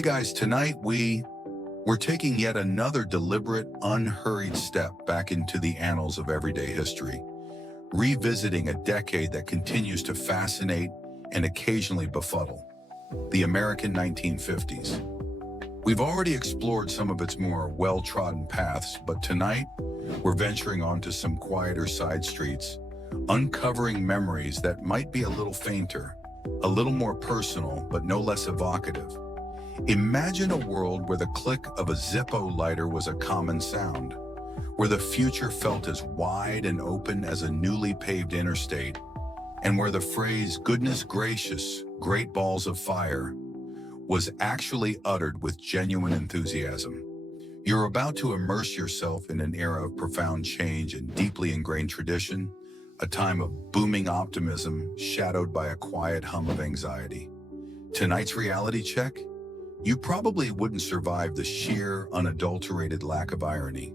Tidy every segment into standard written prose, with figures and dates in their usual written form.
Hey guys, tonight we're taking yet another deliberate, unhurried step back into the annals of everyday history, revisiting a decade that continues to fascinate and occasionally befuddle, the American 1950s. We've already explored some of its more well-trodden paths, but tonight we're venturing onto some quieter side streets, uncovering memories that might be a little fainter, a little more personal, but no less evocative. Imagine a world where the click of a Zippo lighter was a common sound, where the future felt as wide and open as a newly paved interstate, and where the phrase, "goodness gracious, great balls of fire," was actually uttered with genuine enthusiasm. You're about to immerse yourself in an era of profound change and deeply ingrained tradition, a time of booming optimism shadowed by a quiet hum of anxiety. Tonight's reality check? You probably wouldn't survive the sheer, unadulterated lack of irony,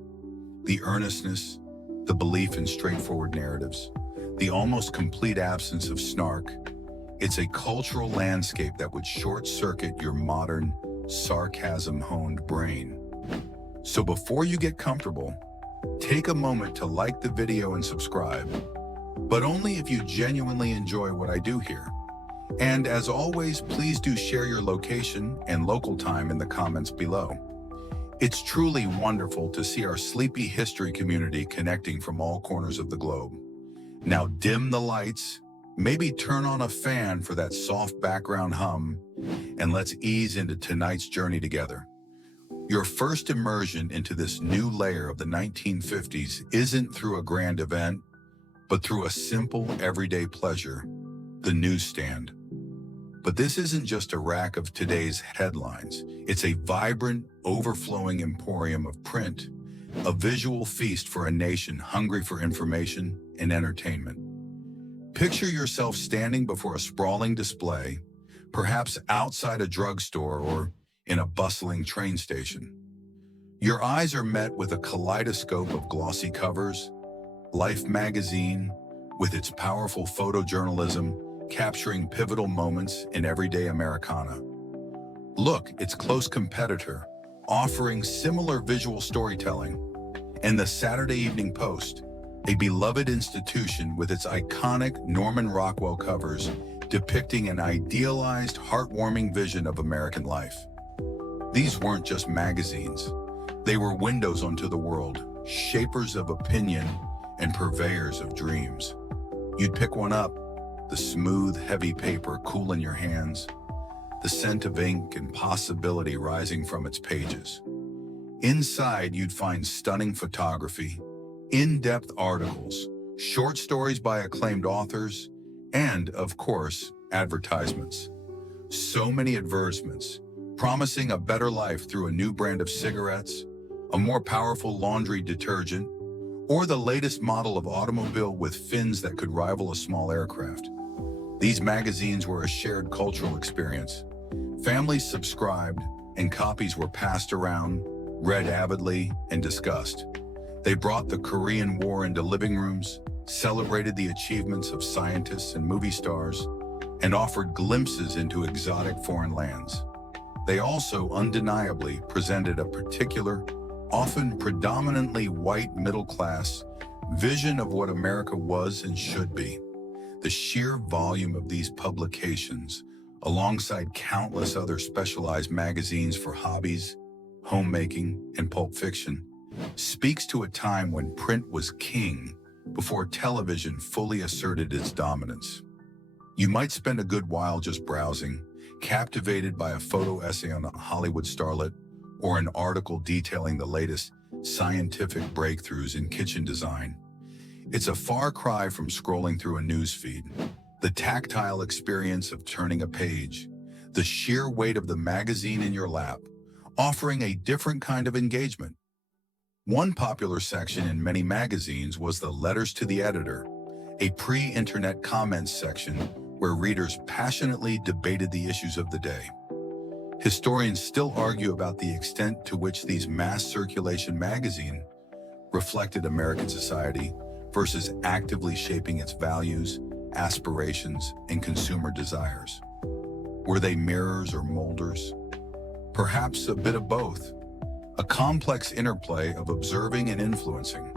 the earnestness, the belief in straightforward narratives, the almost complete absence of snark. It's a cultural landscape that would short-circuit your modern, sarcasm-honed brain. So before you get comfortable, take a moment to like the video and subscribe, but only if you genuinely enjoy what I do here. And as always, please do share your location and local time in the comments below. It's truly wonderful to see our sleepy history community connecting from all corners of the globe. Now dim the lights, maybe turn on a fan for that soft background hum, and let's ease into tonight's journey together. Your first immersion into this new layer of the 1950s isn't through a grand event, but through a simple, everyday pleasure, the newsstand. But this isn't just a rack of today's headlines. It's a vibrant, overflowing emporium of print, a visual feast for a nation hungry for information and entertainment. Picture yourself standing before a sprawling display, perhaps outside a drugstore or in a bustling train station. Your eyes are met with a kaleidoscope of glossy covers, Life magazine, with its powerful photojournalism, capturing pivotal moments in everyday Americana. Look, its close competitor, offering similar visual storytelling, and the Saturday Evening Post, a beloved institution with its iconic Norman Rockwell covers depicting an idealized, heartwarming vision of American life. These weren't just magazines. They were windows onto the world, shapers of opinion and purveyors of dreams. You'd pick one up, the smooth, heavy paper cool in your hands, the scent of ink and possibility rising from its pages. Inside, you'd find stunning photography, in-depth articles, short stories by acclaimed authors, and, of course, advertisements. So many advertisements, promising a better life through a new brand of cigarettes, a more powerful laundry detergent, or the latest model of automobile with fins that could rival a small aircraft. These magazines were a shared cultural experience. Families subscribed, and copies were passed around, read avidly, and discussed. They brought the Korean War into living rooms, celebrated the achievements of scientists and movie stars, and offered glimpses into exotic foreign lands. They also undeniably presented a particular, often predominantly white middle-class, vision of what America was and should be. The sheer volume of these publications, alongside countless other specialized magazines for hobbies, homemaking, and pulp fiction, speaks to a time when print was king before television fully asserted its dominance. You might spend a good while just browsing, captivated by a photo essay on a Hollywood starlet or an article detailing the latest scientific breakthroughs in kitchen design. It's a far cry from scrolling through a news feed. The tactile experience of turning a page, the sheer weight of the magazine in your lap, offering a different kind of engagement. One popular section in many magazines was the letters to the editor, a pre-internet comments section where readers passionately debated the issues of the day. Historians still argue about the extent to which these mass circulation magazines reflected American society versus actively shaping its values, aspirations, and consumer desires. Were they mirrors or molders? Perhaps a bit of both, a complex interplay of observing and influencing.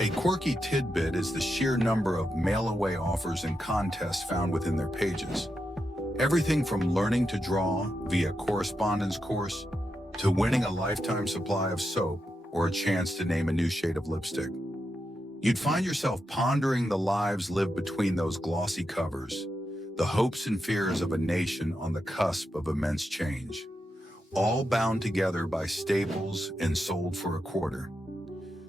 A quirky tidbit is the sheer number of mail-away offers and contests found within their pages. Everything from learning to draw via correspondence course to winning a lifetime supply of soap or a chance to name a new shade of lipstick. You'd find yourself pondering the lives lived between those glossy covers, the hopes and fears of a nation on the cusp of immense change, all bound together by staples and sold for a quarter.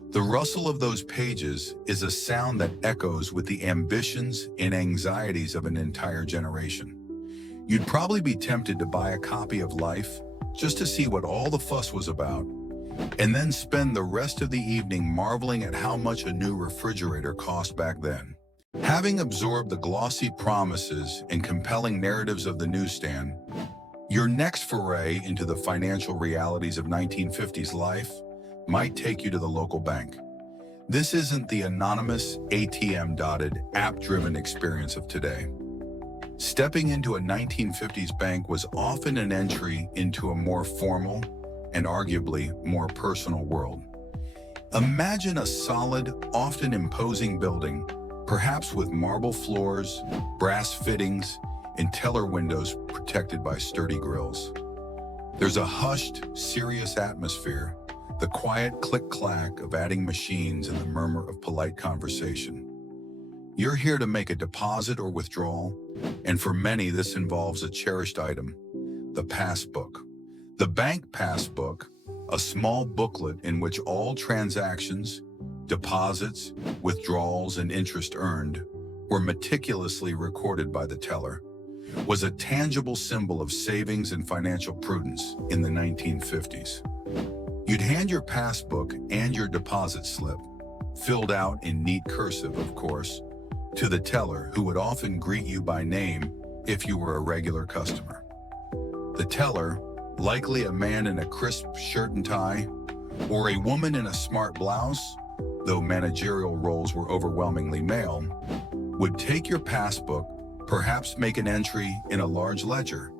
The rustle of those pages is a sound that echoes with the ambitions and anxieties of an entire generation. You'd probably be tempted to buy a copy of Life just to see what all the fuss was about, and then spend the rest of the evening marveling at how much a new refrigerator cost back then. Having absorbed the glossy promises and compelling narratives of the newsstand, your next foray into the financial realities of 1950s life might take you to the local bank. This isn't the anonymous, ATM-dotted, app-driven experience of today. Stepping into a 1950s bank was often an entry into a more formal and arguably more personal world. Imagine a solid, often imposing building, perhaps with marble floors, brass fittings, and teller windows protected by sturdy grills. There's a hushed, serious atmosphere, the quiet click-clack of adding machines and the murmur of polite conversation. You're here to make a deposit or withdrawal, and for many this involves a cherished item, the passbook. The bank passbook, a small booklet in which all transactions, deposits, withdrawals, and interest earned were meticulously recorded by the teller, was a tangible symbol of savings and financial prudence in the 1950s. You'd hand your passbook and your deposit slip, filled out in neat cursive, of course, to the teller, who would often greet you by name if you were a regular customer. The teller, likely a man in a crisp shirt and tie, or a woman in a smart blouse, though managerial roles were overwhelmingly male, would take your passbook, perhaps make an entry in a large ledger,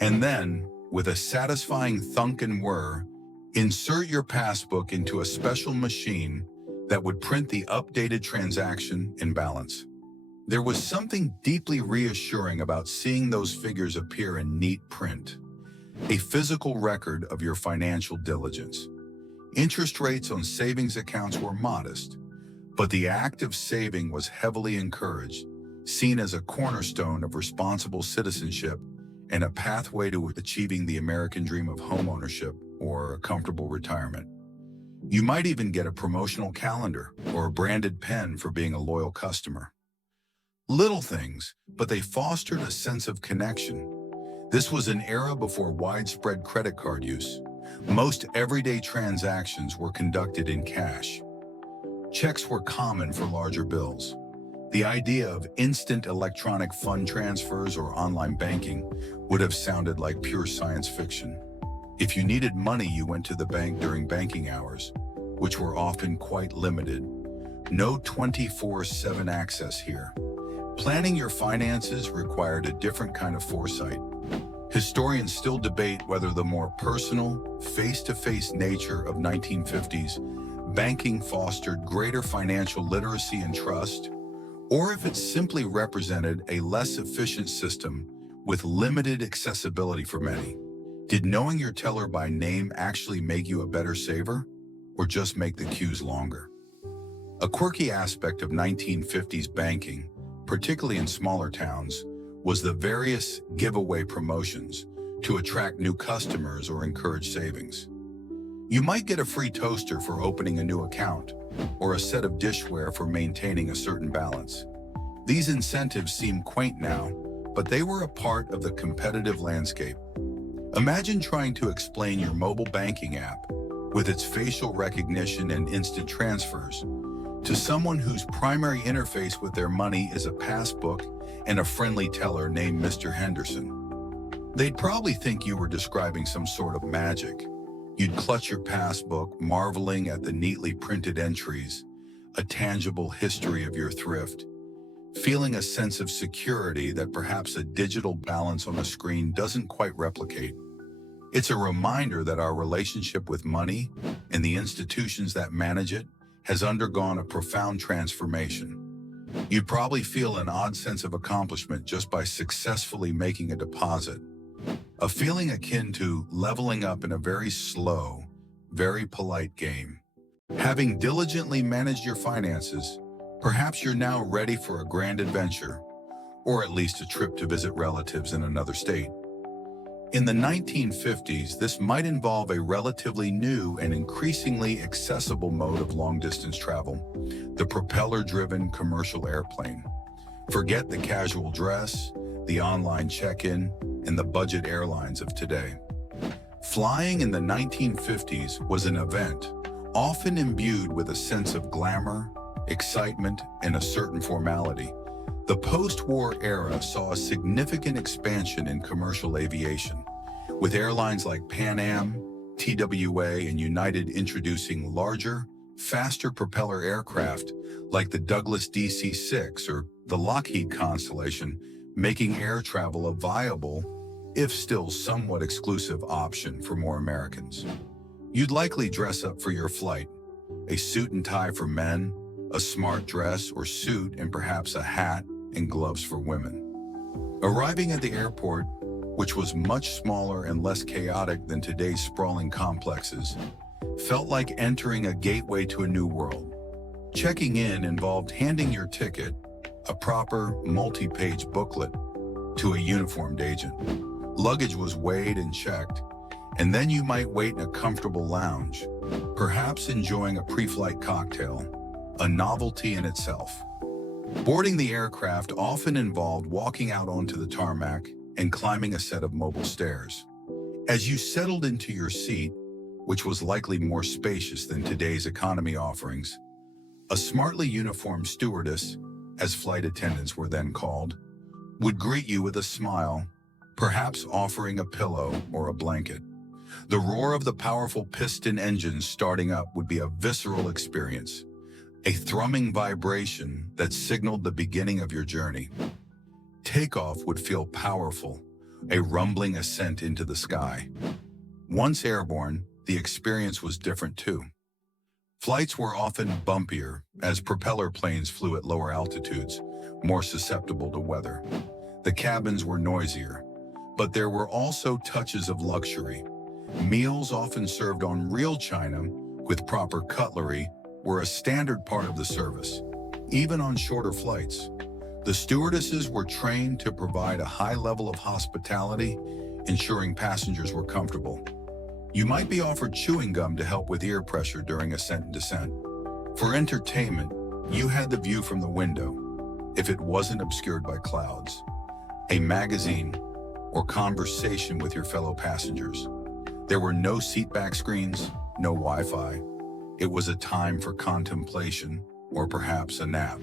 and then, with a satisfying thunk and whir, insert your passbook into a special machine that would print the updated transaction and balance. There was something deeply reassuring about seeing those figures appear in neat print, a physical record of your financial diligence. Interest rates on savings accounts were modest, but the act of saving was heavily encouraged, seen as a cornerstone of responsible citizenship and a pathway to achieving the American dream of homeownership or a comfortable retirement. You might even get a promotional calendar or a branded pen for being a loyal customer. Little things, but they fostered a sense of connection. This was an era before widespread credit card use. Most everyday transactions were conducted in cash. Checks were common for larger bills. The idea of instant electronic fund transfers or online banking would have sounded like pure science fiction. If you needed money, you went to the bank during banking hours, which were often quite limited. No 24/7 access here. Planning your finances required a different kind of foresight. Historians still debate whether the more personal, face-to-face nature of 1950s banking fostered greater financial literacy and trust, or if it simply represented a less efficient system with limited accessibility for many. Did knowing your teller by name actually make you a better saver, or just make the queues longer? A quirky aspect of 1950s banking, particularly in smaller towns, was the various giveaway promotions to attract new customers or encourage savings. You might get a free toaster for opening a new account, or a set of dishware for maintaining a certain balance. These incentives seem quaint now, but they were a part of the competitive landscape. Imagine trying to explain your mobile banking app, with its facial recognition and instant transfers, to someone whose primary interface with their money is a passbook and a friendly teller named Mr. Henderson. They'd probably think you were describing some sort of magic. You'd clutch your passbook, marveling at the neatly printed entries, a tangible history of your thrift, feeling a sense of security that perhaps a digital balance on a screen doesn't quite replicate. It's a reminder that our relationship with money and the institutions that manage it has undergone a profound transformation. You'd probably feel an odd sense of accomplishment just by successfully making a deposit, a feeling akin to leveling up in a very slow, very polite game. Having diligently managed your finances, perhaps you're now ready for a grand adventure, or at least a trip to visit relatives in another state. In the 1950s, this might involve a relatively new and increasingly accessible mode of long-distance travel, the propeller-driven commercial airplane. Forget the casual dress, the online check-in, and the budget airlines of today. Flying in the 1950s was an event, often imbued with a sense of glamour, excitement, and a certain formality. The post-war era saw a significant expansion in commercial aviation, with airlines like Pan Am, TWA, and United introducing larger, faster propeller aircraft like the Douglas DC-6 or the Lockheed Constellation, making air travel a viable, if still somewhat exclusive option for more Americans. You'd likely dress up for your flight, a suit and tie for men, a smart dress or suit, and perhaps a hat and gloves for women. Arriving at the airport, which was much smaller and less chaotic than today's sprawling complexes, felt like entering a gateway to a new world. Checking in involved handing your ticket, a proper multi-page booklet, to a uniformed agent. Luggage was weighed and checked, and then you might wait in a comfortable lounge, perhaps enjoying a pre-flight cocktail, a novelty in itself. Boarding the aircraft often involved walking out onto the tarmac and climbing a set of mobile stairs. As you settled into your seat, which was likely more spacious than today's economy offerings, a smartly uniformed stewardess, as flight attendants were then called, would greet you with a smile, perhaps offering a pillow or a blanket. The roar of the powerful piston engines starting up would be a visceral experience, a thrumming vibration that signaled the beginning of your journey. Takeoff would feel powerful, a rumbling ascent into the sky. Once airborne, the experience was different too. Flights were often bumpier, as propeller planes flew at lower altitudes, more susceptible to weather. The cabins were noisier, but there were also touches of luxury. Meals often served on real china with proper cutlery were a standard part of the service. Even on shorter flights, the stewardesses were trained to provide a high level of hospitality, ensuring passengers were comfortable. You might be offered chewing gum to help with ear pressure during ascent and descent. For entertainment, you had the view from the window, if it wasn't obscured by clouds, a magazine, or conversation with your fellow passengers. There were no seatback screens, no Wi-Fi. It was a time for contemplation, or perhaps a nap.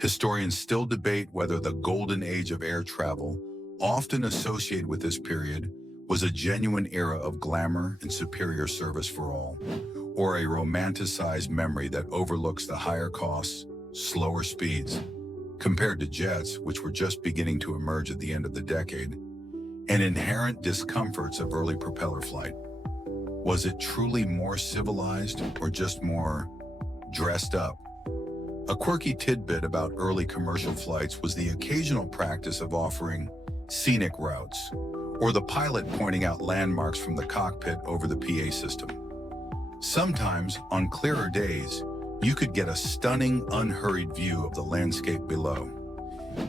Historians still debate whether the golden age of air travel, often associated with this period, was a genuine era of glamour and superior service for all, or a romanticized memory that overlooks the higher costs, slower speeds, compared to jets, which were just beginning to emerge at the end of the decade, and inherent discomforts of early propeller flight. Was it truly more civilized or just more dressed up? A quirky tidbit about early commercial flights was the occasional practice of offering scenic routes, or the pilot pointing out landmarks from the cockpit over the PA system. Sometimes, on clearer days, you could get a stunning, unhurried view of the landscape below.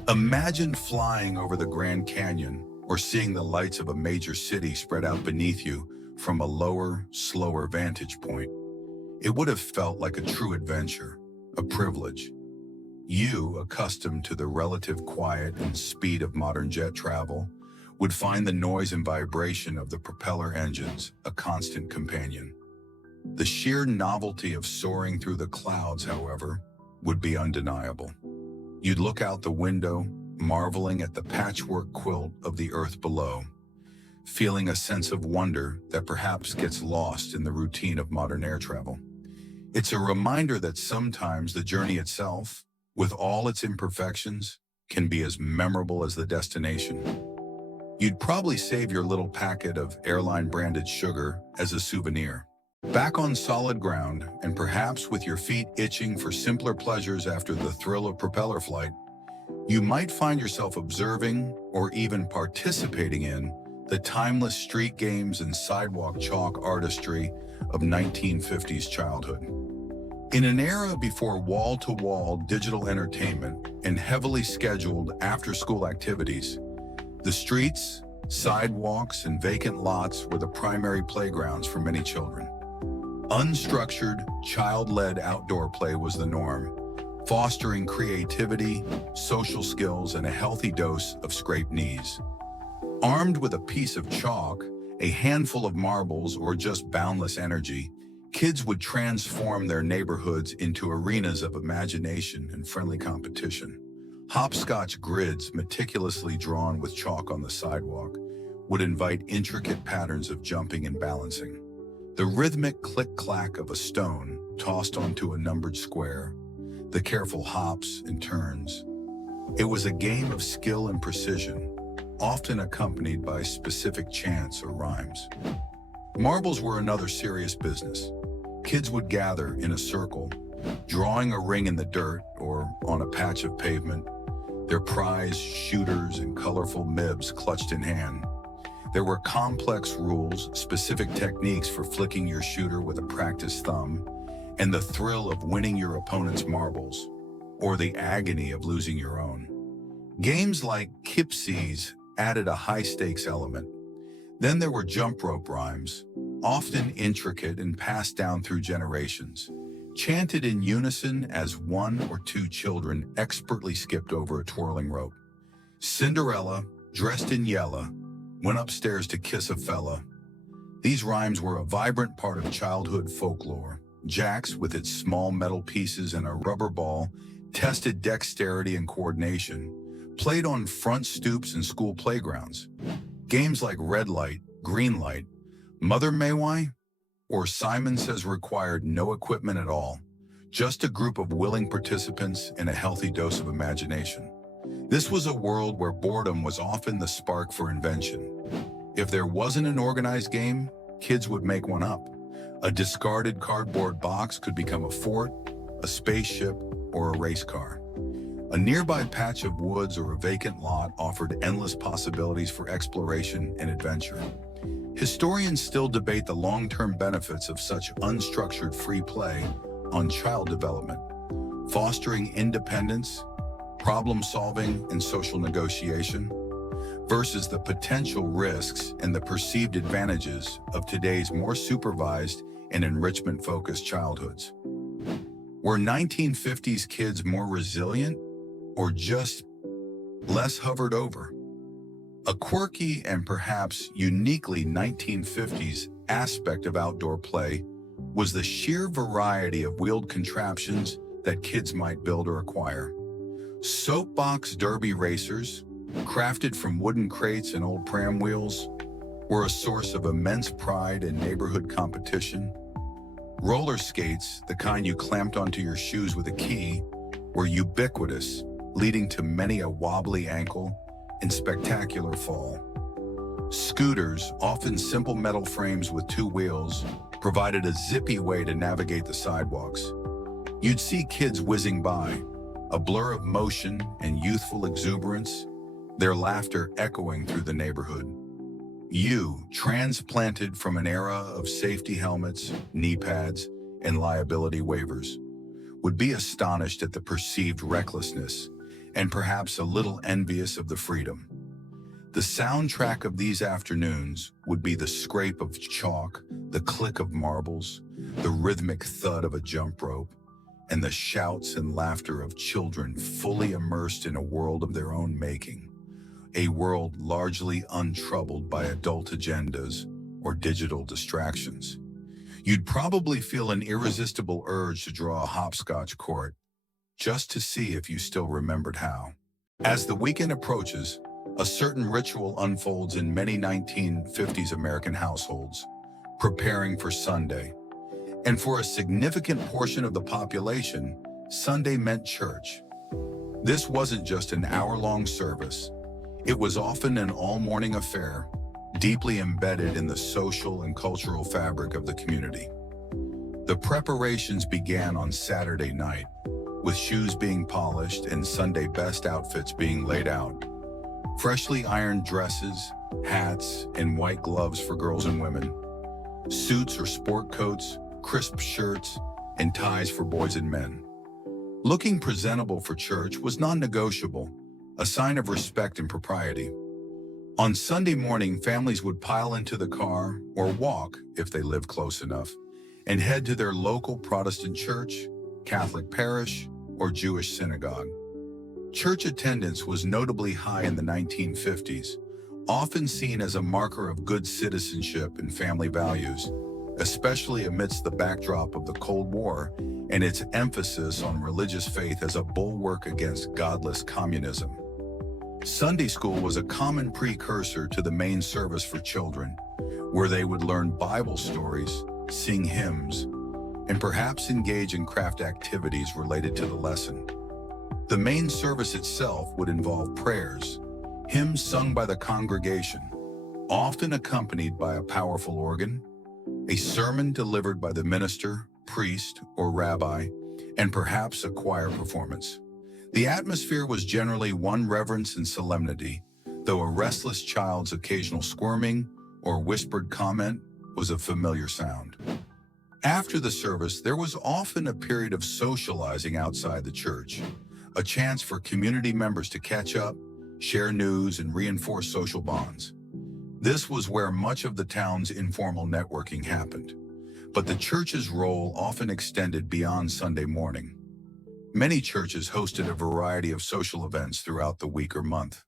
Imagine flying over the Grand Canyon or seeing the lights of a major city spread out beneath you from a lower, slower vantage point. It would have felt like a true adventure, a privilege. You, accustomed to the relative quiet and speed of modern jet travel, would find the noise and vibration of the propeller engines a constant companion. The sheer novelty of soaring through the clouds, however, would be undeniable. You'd look out the window, marveling at the patchwork quilt of the earth below, feeling a sense of wonder that perhaps gets lost in the routine of modern air travel. It's a reminder that sometimes the journey itself, with all its imperfections, can be as memorable as the destination. You'd probably save your little packet of airline-branded sugar as a souvenir. Back on solid ground, and perhaps with your feet itching for simpler pleasures after the thrill of propeller flight, you might find yourself observing or even participating in the timeless street games and sidewalk chalk artistry of 1950s childhood. In an era before wall-to-wall digital entertainment and heavily scheduled after-school activities, the streets, sidewalks, and vacant lots were the primary playgrounds for many children. Unstructured, child-led outdoor play was the norm, fostering creativity, social skills, and a healthy dose of scraped knees. Armed with a piece of chalk, a handful of marbles, or just boundless energy, kids would transform their neighborhoods into arenas of imagination and friendly competition. Hopscotch grids, meticulously drawn with chalk on the sidewalk, would invite intricate patterns of jumping and balancing. The rhythmic click-clack of a stone tossed onto a numbered square, the careful hops and turns. It was a game of skill and precision, often accompanied by specific chants or rhymes. Marbles were another serious business. Kids would gather in a circle, drawing a ring in the dirt or on a patch of pavement, their prized shooters and colorful nibs clutched in hand. There were complex rules, specific techniques for flicking your shooter with a practiced thumb, and the thrill of winning your opponent's marbles, or the agony of losing your own. Games like Kipsies added a high-stakes element. Then there were jump rope rhymes, often intricate and passed down through generations, chanted in unison as one or two children expertly skipped over a twirling rope. Cinderella, dressed in yellow, went upstairs to kiss a fella. These rhymes were a vibrant part of childhood folklore. Jacks, with its small metal pieces and a rubber ball, tested dexterity and coordination, played on front stoops and school playgrounds. Games like Red Light, Green Light, Mother May I, or Simon Says required no equipment at all, just a group of willing participants and a healthy dose of imagination. This was a world where boredom was often the spark for invention. If there wasn't an organized game, kids would make one up. A discarded cardboard box could become a fort, a spaceship, or a race car. A nearby patch of woods or a vacant lot offered endless possibilities for exploration and adventure. Historians still debate the long-term benefits of such unstructured free play on child development, fostering independence, problem-solving, and social negotiation, versus the potential risks and the perceived advantages of today's more supervised and enrichment-focused childhoods. Were 1950s kids more resilient or just less hovered over? A quirky and perhaps uniquely 1950s aspect of outdoor play was the sheer variety of wheeled contraptions that kids might build or acquire. Soapbox derby racers, crafted from wooden crates and old pram wheels, were a source of immense pride and neighborhood competition. Roller skates, the kind you clamped onto your shoes with a key, were ubiquitous, leading to many a wobbly ankle and spectacular fall. Scooters, often simple metal frames with two wheels, provided a zippy way to navigate the sidewalks. You'd see kids whizzing by, a blur of motion and youthful exuberance, their laughter echoing through the neighborhood. You, transplanted from an era of safety helmets, knee pads, and liability waivers, would be astonished at the perceived recklessness and perhaps a little envious of the freedom. The soundtrack of these afternoons would be the scrape of chalk, the click of marbles, the rhythmic thud of a jump rope, and the shouts and laughter of children fully immersed in a world of their own making, a world largely untroubled by adult agendas or digital distractions. You'd probably feel an irresistible urge to draw a hopscotch court, just to see if you still remembered how. As the weekend approaches, a certain ritual unfolds in many 1950s American households, preparing for Sunday. And for a significant portion of the population, Sunday meant church. This wasn't just an hour-long service. It was often an all-morning affair, deeply embedded in the social and cultural fabric of the community. The preparations began on Saturday night, with shoes being polished and Sunday best outfits being laid out. Freshly ironed dresses, hats, and white gloves for girls and women. Suits or sport coats, crisp shirts, and ties for boys and men. Looking presentable for church was non-negotiable, a sign of respect and propriety. On Sunday morning, families would pile into the car or walk, if they lived close enough, and head to their local Protestant church, Catholic parish, or Jewish synagogue. Church attendance was notably high in the 1950s, often seen as a marker of good citizenship and family values, especially amidst the backdrop of the Cold War and its emphasis on religious faith as a bulwark against godless communism. Sunday school was a common precursor to the main service for children, where they would learn Bible stories, sing hymns, and perhaps engage in craft activities related to the lesson. The main service itself would involve prayers, hymns sung by the congregation, often accompanied by a powerful organ, a sermon delivered by the minister, priest, or rabbi, and perhaps a choir performance. The atmosphere was generally one reverence and solemnity, though a restless child's occasional squirming or whispered comment was a familiar sound. After the service, there was often a period of socializing outside the church, a chance for community members to catch up, share news, and reinforce social bonds. This was where much of the town's informal networking happened, but the church's role often extended beyond Sunday morning. Many churches hosted a variety of social events throughout the week or month.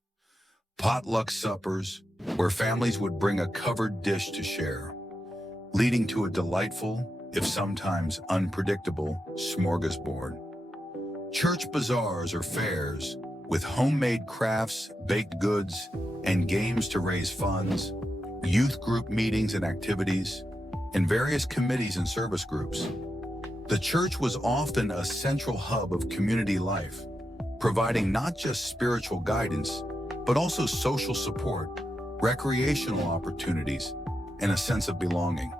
Potluck suppers, where families would bring a covered dish to share, leading to a delightful, if sometimes unpredictable, smorgasbord. Church bazaars or fairs, with homemade crafts, baked goods, and games to raise funds, youth group meetings and activities, and various committees and service groups. The church was often a central hub of community life, providing not just spiritual guidance, but also social support, recreational opportunities, and a sense of belonging.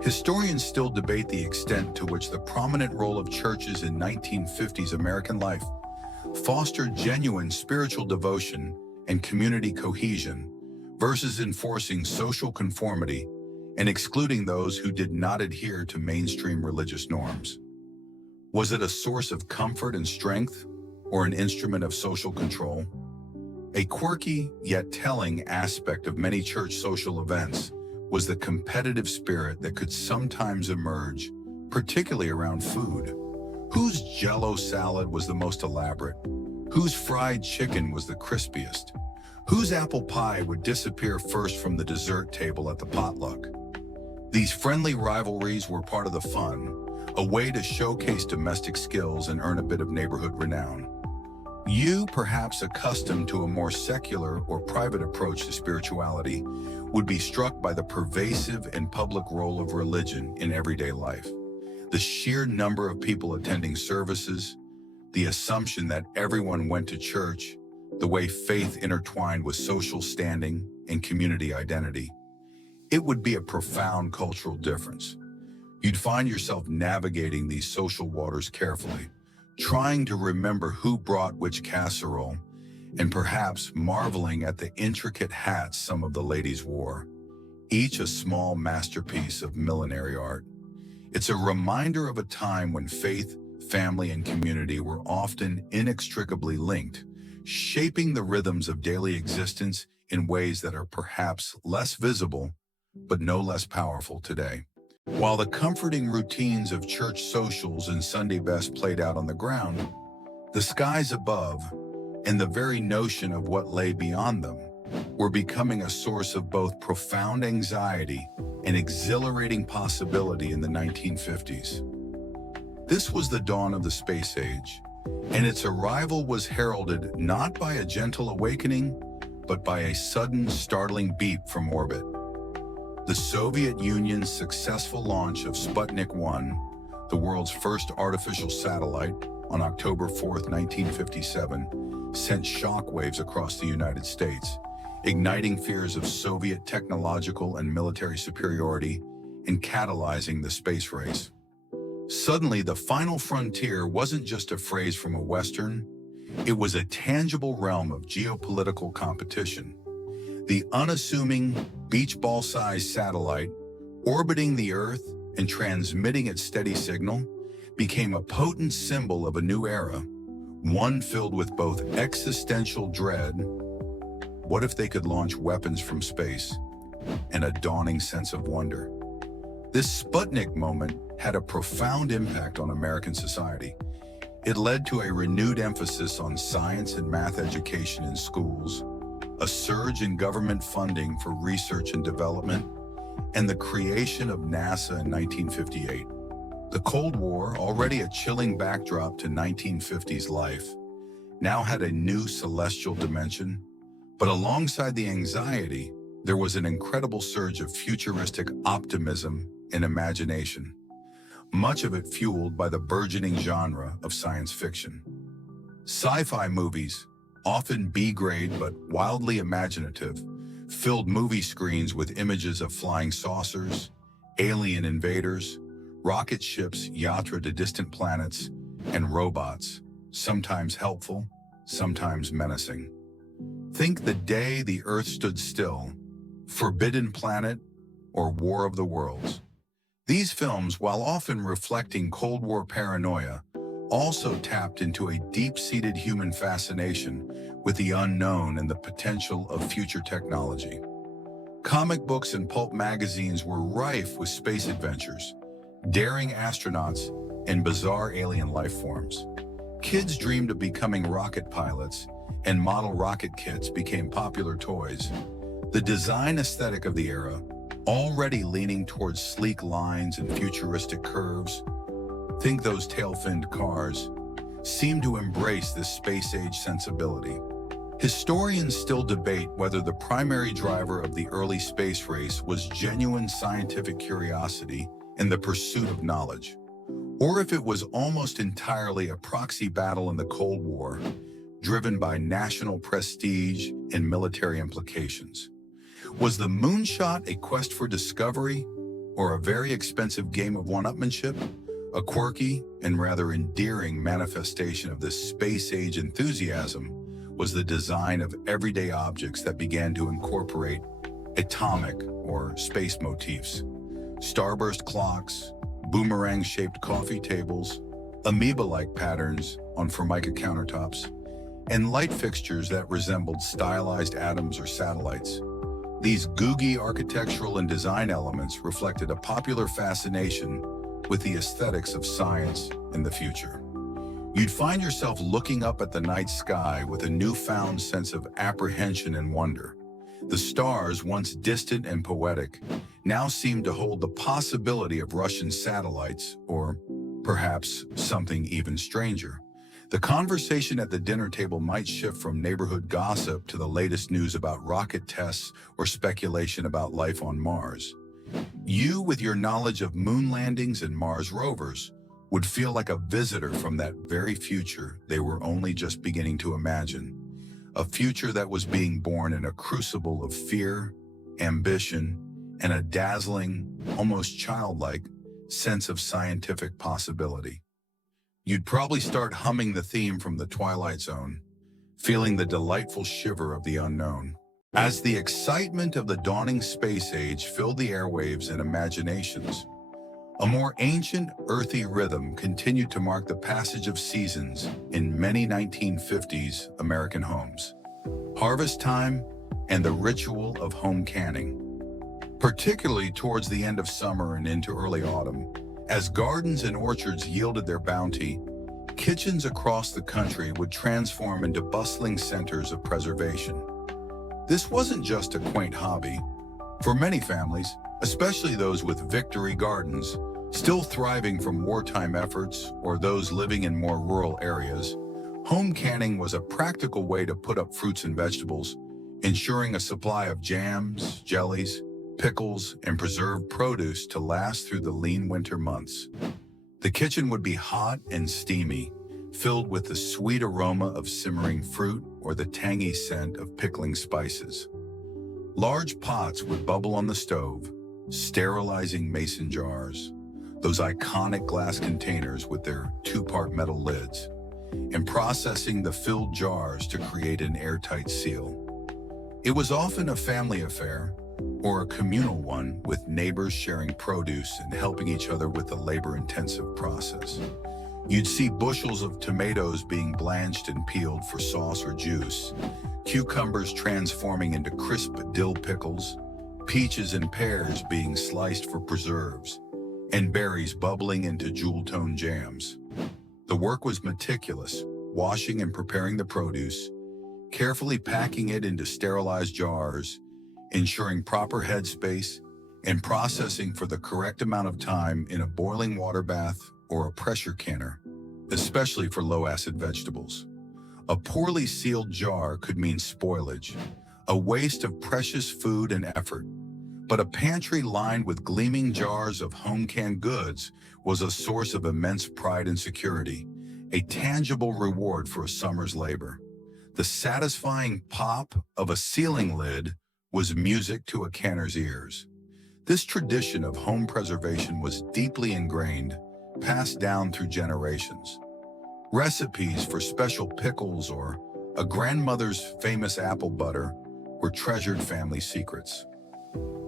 Historians still debate the extent to which the prominent role of churches in 1950s American life fostered genuine spiritual devotion and community cohesion versus enforcing social conformity and excluding those who did not adhere to mainstream religious norms. Was it a source of comfort and strength, or an instrument of social control? A quirky yet telling aspect of many church social events was the competitive spirit that could sometimes emerge, particularly around food. Whose Jell-O salad was the most elaborate? Whose fried chicken was the crispiest? Whose apple pie would disappear first from the dessert table at the potluck? These friendly rivalries were part of the fun, a way to showcase domestic skills and earn a bit of neighborhood renown. You, perhaps accustomed to a more secular or private approach to spirituality, would be struck by the pervasive and public role of religion in everyday life. The sheer number of people attending services, the assumption that everyone went to church, the way faith intertwined with social standing and community identity. It would be a profound cultural difference. You'd find yourself navigating these social waters carefully, trying to remember who brought which casserole, and perhaps marveling at the intricate hats some of the ladies wore, each a small masterpiece of millinery art. It's a reminder of a time when faith, family, and community were often inextricably linked, shaping the rhythms of daily existence in ways that are perhaps less visible, but no less powerful today. While the comforting routines of church socials and Sunday best played out on the ground, the skies above, and the very notion of what lay beyond them, were becoming a source of both profound anxiety and exhilarating possibility in the 1950s. This was the dawn of the space age, and its arrival was heralded not by a gentle awakening, but by a sudden, startling beep from orbit. The Soviet Union's successful launch of Sputnik 1, the world's first artificial satellite, on October 4, 1957, sent shockwaves across the United States, igniting fears of Soviet technological and military superiority and catalyzing the space race. Suddenly, the final frontier wasn't just a phrase from a Western, it was a tangible realm of geopolitical competition. The unassuming, beach ball-sized satellite, orbiting the Earth and transmitting its steady signal, became a potent symbol of a new era, one filled with both existential dread, what if they could launch weapons from space, and a dawning sense of wonder. This Sputnik moment had a profound impact on American society. It led to a renewed emphasis on science and math education in schools, a surge in government funding for research and development, and the creation of NASA in 1958. The Cold War, already a chilling backdrop to 1950s life, now had a new celestial dimension. But alongside the anxiety, there was an incredible surge of futuristic optimism and imagination, much of it fueled by the burgeoning genre of science fiction. Sci-fi movies, often B-grade but wildly imaginative, filled movie screens with images of flying saucers, alien invaders, rocket ships yatra to distant planets, and robots, sometimes helpful, sometimes menacing. Think The Day the Earth Stood Still, Forbidden Planet, or War of the Worlds. These films, while often reflecting Cold War paranoia, also tapped into a deep-seated human fascination with the unknown and the potential of future technology. Comic books and pulp magazines were rife with space adventures, daring astronauts, and bizarre alien life forms. Kids dreamed of becoming rocket pilots, and model rocket kits became popular toys. The design aesthetic of the era, already leaning towards sleek lines and futuristic curves, think those tail-finned cars, seemed to embrace this space-age sensibility. Historians still debate whether the primary driver of the early space race was genuine scientific curiosity and the pursuit of knowledge, or if it was almost entirely a proxy battle in the Cold War, driven by national prestige and military implications. Was the moonshot a quest for discovery, or a very expensive game of one-upmanship? A quirky and rather endearing manifestation of this space-age enthusiasm was the design of everyday objects that began to incorporate atomic or space motifs. Starburst clocks, boomerang-shaped coffee tables, amoeba-like patterns on Formica countertops, and light fixtures that resembled stylized atoms or satellites. These googie architectural and design elements reflected a popular fascination with the aesthetics of science and the future. You'd find yourself looking up at the night sky with a newfound sense of apprehension and wonder. The stars, once distant and poetic, now seemed to hold the possibility of Russian satellites, or perhaps something even stranger. The conversation at the dinner table might shift from neighborhood gossip to the latest news about rocket tests or speculation about life on Mars. You, with your knowledge of moon landings and Mars rovers, would feel like a visitor from that very future they were only just beginning to imagine. A future that was being born in a crucible of fear, ambition, and a dazzling, almost childlike, sense of scientific possibility. You'd probably start humming the theme from The Twilight Zone, feeling the delightful shiver of the unknown. As the excitement of the dawning space age filled the airwaves and imaginations, a more ancient, earthy rhythm continued to mark the passage of seasons in many 1950s American homes. Harvest time and the ritual of home canning. Particularly towards the end of summer and into early autumn, as gardens and orchards yielded their bounty, kitchens across the country would transform into bustling centers of preservation. This wasn't just a quaint hobby. For many families, especially those with victory gardens, still thriving from wartime efforts or those living in more rural areas, home canning was a practical way to put up fruits and vegetables, ensuring a supply of jams, jellies, pickles, and preserved produce to last through the lean winter months. The kitchen would be hot and steamy, filled with the sweet aroma of simmering fruit or the tangy scent of pickling spices. Large pots would bubble on the stove, sterilizing mason jars, those iconic glass containers with their two-part metal lids, and processing the filled jars to create an airtight seal. It was often a family affair, or a communal one, with neighbors sharing produce and helping each other with the labor-intensive process. You'd see bushels of tomatoes being blanched and peeled for sauce or juice, cucumbers transforming into crisp dill pickles, peaches and pears being sliced for preserves, and berries bubbling into jewel-toned jams. The work was meticulous, washing and preparing the produce, carefully packing it into sterilized jars, ensuring proper headspace, and processing for the correct amount of time in a boiling water bath or a pressure canner, especially for low-acid vegetables. A poorly sealed jar could mean spoilage, a waste of precious food and effort. But a pantry lined with gleaming jars of home-canned goods was a source of immense pride and security, a tangible reward for a summer's labor. The satisfying pop of a sealing lid was music to a canner's ears. This tradition of home preservation was deeply ingrained, passed down through generations. Recipes for special pickles or a grandmother's famous apple butter were treasured family secrets.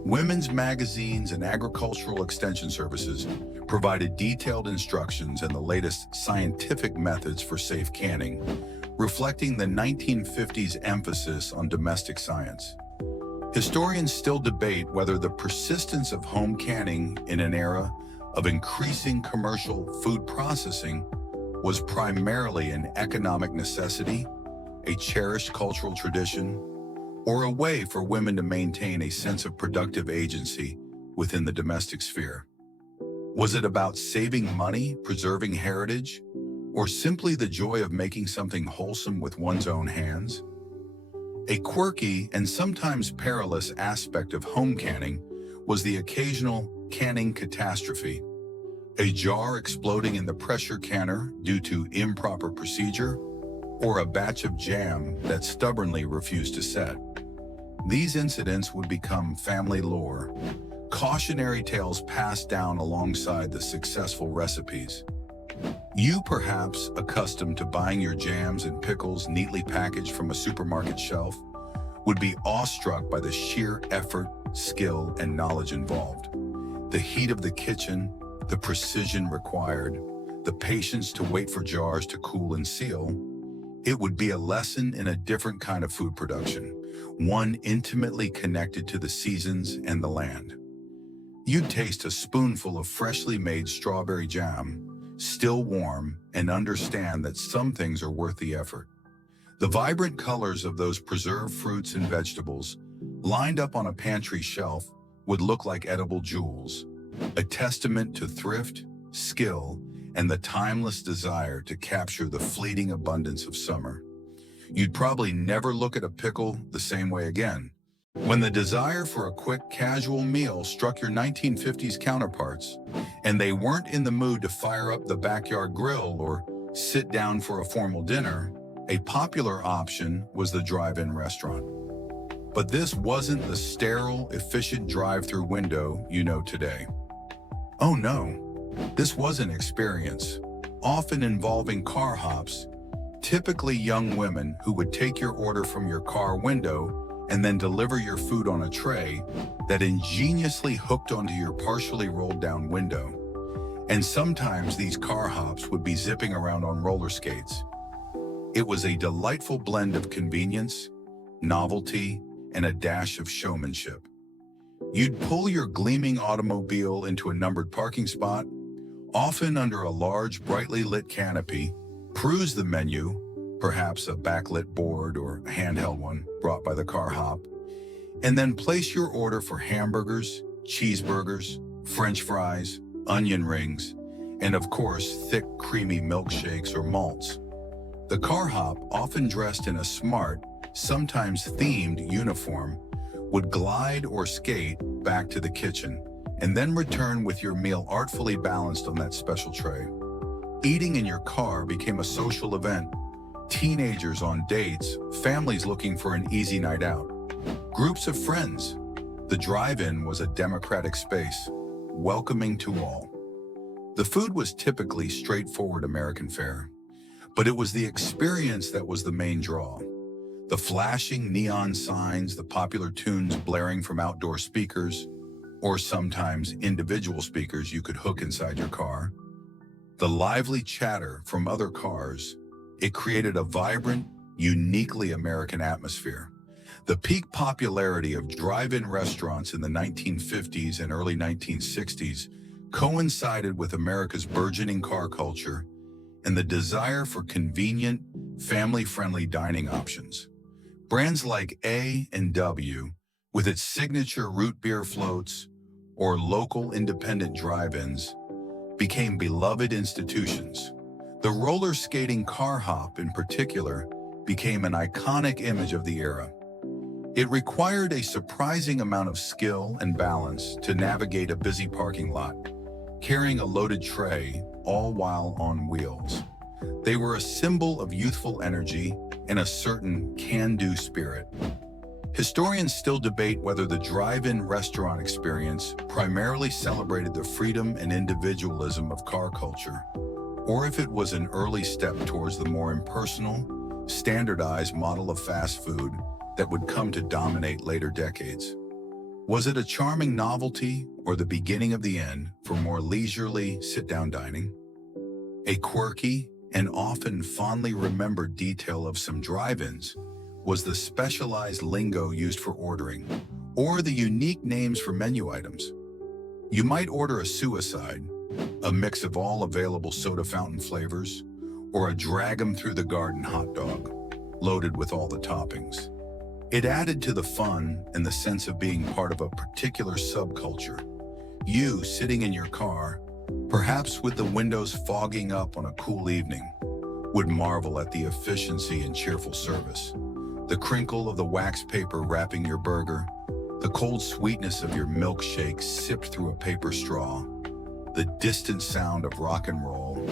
Women's magazines and agricultural extension services provided detailed instructions and the latest scientific methods for safe canning, reflecting the 1950s emphasis on domestic science. Historians still debate whether the persistence of home canning in an era of increasing commercial food processing was primarily an economic necessity, a cherished cultural tradition, or a way for women to maintain a sense of productive agency within the domestic sphere. Was it about saving money, preserving heritage, or simply the joy of making something wholesome with one's own hands? A quirky and sometimes perilous aspect of home canning was the occasional canning catastrophe, a jar exploding in the pressure canner due to improper procedure, or a batch of jam that stubbornly refused to set. These incidents would become family lore, cautionary tales passed down alongside the successful recipes. You, perhaps accustomed to buying your jams and pickles neatly packaged from a supermarket shelf, would be awestruck by the sheer effort, skill, and knowledge involved. The heat of the kitchen, the precision required, the patience to wait for jars to cool and seal. It would be a lesson in a different kind of food production, one intimately connected to the seasons and the land. You'd taste a spoonful of freshly made strawberry jam, still warm, and understand that some things are worth the effort. The vibrant colors of those preserved fruits and vegetables, lined up on a pantry shelf, would look like edible jewels, a testament to thrift, skill, and the timeless desire to capture the fleeting abundance of summer. You'd probably never look at a pickle the same way again. When the desire for a quick, casual meal struck your 1950s counterparts, and they weren't in the mood to fire up the backyard grill or sit down for a formal dinner, a popular option was the drive-in restaurant. But this wasn't the sterile, efficient drive-through window you know today. Oh no, this was an experience, often involving carhops, typically young women who would take your order from your car window and then deliver your food on a tray that ingeniously hooked onto your partially rolled down window. And sometimes these carhops would be zipping around on roller skates. It was a delightful blend of convenience, novelty, and a dash of showmanship. You'd pull your gleaming automobile into a numbered parking spot, often under a large, brightly lit canopy, peruse the menu, perhaps a backlit board or a handheld one brought by the car hop, and then place your order for hamburgers, cheeseburgers, French fries, onion rings, and of course, thick, creamy milkshakes or malts. The car hop, often dressed in a smart, sometimes themed uniform, would glide or skate back to the kitchen, and then return with your meal artfully balanced on that special tray. Eating in your car became a social event. Teenagers on dates, families looking for an easy night out, groups of friends. The drive-in was a democratic space, welcoming to all. The food was typically straightforward American fare, but it was the experience that was the main draw. The flashing neon signs, the popular tunes blaring from outdoor speakers, or sometimes individual speakers you could hook inside your car. The lively chatter from other cars, it created a vibrant, uniquely American atmosphere. The peak popularity of drive-in restaurants in the 1950s and early 1960s coincided with America's burgeoning car culture and the desire for convenient, family-friendly dining options. Brands like A&W, with its signature root beer floats, or local independent drive-ins, became beloved institutions. The roller skating car hop, in particular, became an iconic image of the era. It required a surprising amount of skill and balance to navigate a busy parking lot, carrying a loaded tray, all while on wheels. They were a symbol of youthful energy and a certain can-do spirit. Historians still debate whether the drive-in restaurant experience primarily celebrated the freedom and individualism of car culture, or if it was an early step towards the more impersonal, standardized model of fast food that would come to dominate later decades. Was it a charming novelty or the beginning of the end for more leisurely sit-down dining? A quirky and often fondly remembered detail of some drive-ins was the specialized lingo used for ordering, or the unique names for menu items. You might order a suicide, a mix of all available soda fountain flavors, or a drag-'em-through-the-garden hot dog, loaded with all the toppings. It added to the fun and the sense of being part of a particular subculture. You, sitting in your car, perhaps with the windows fogging up on a cool evening, would marvel at the efficiency and cheerful service. The crinkle of the wax paper wrapping your burger, the cold sweetness of your milkshake sipped through a paper straw, the distant sound of rock and roll.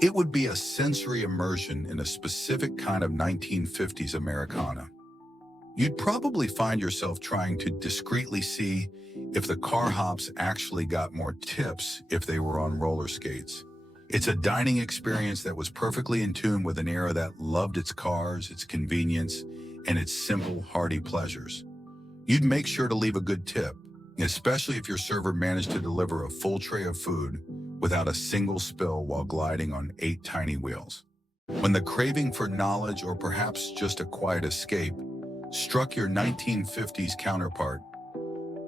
It would be a sensory immersion in a specific kind of 1950s Americana. You'd probably find yourself trying to discreetly see if the car hops actually got more tips if they were on roller skates. It's a dining experience that was perfectly in tune with an era that loved its cars, its convenience, and its simple, hearty pleasures. You'd make sure to leave a good tip, especially if your server managed to deliver a full tray of food without a single spill while gliding on 8 tiny wheels. When the craving for knowledge, or perhaps just a quiet escape, struck your 1950s counterpart,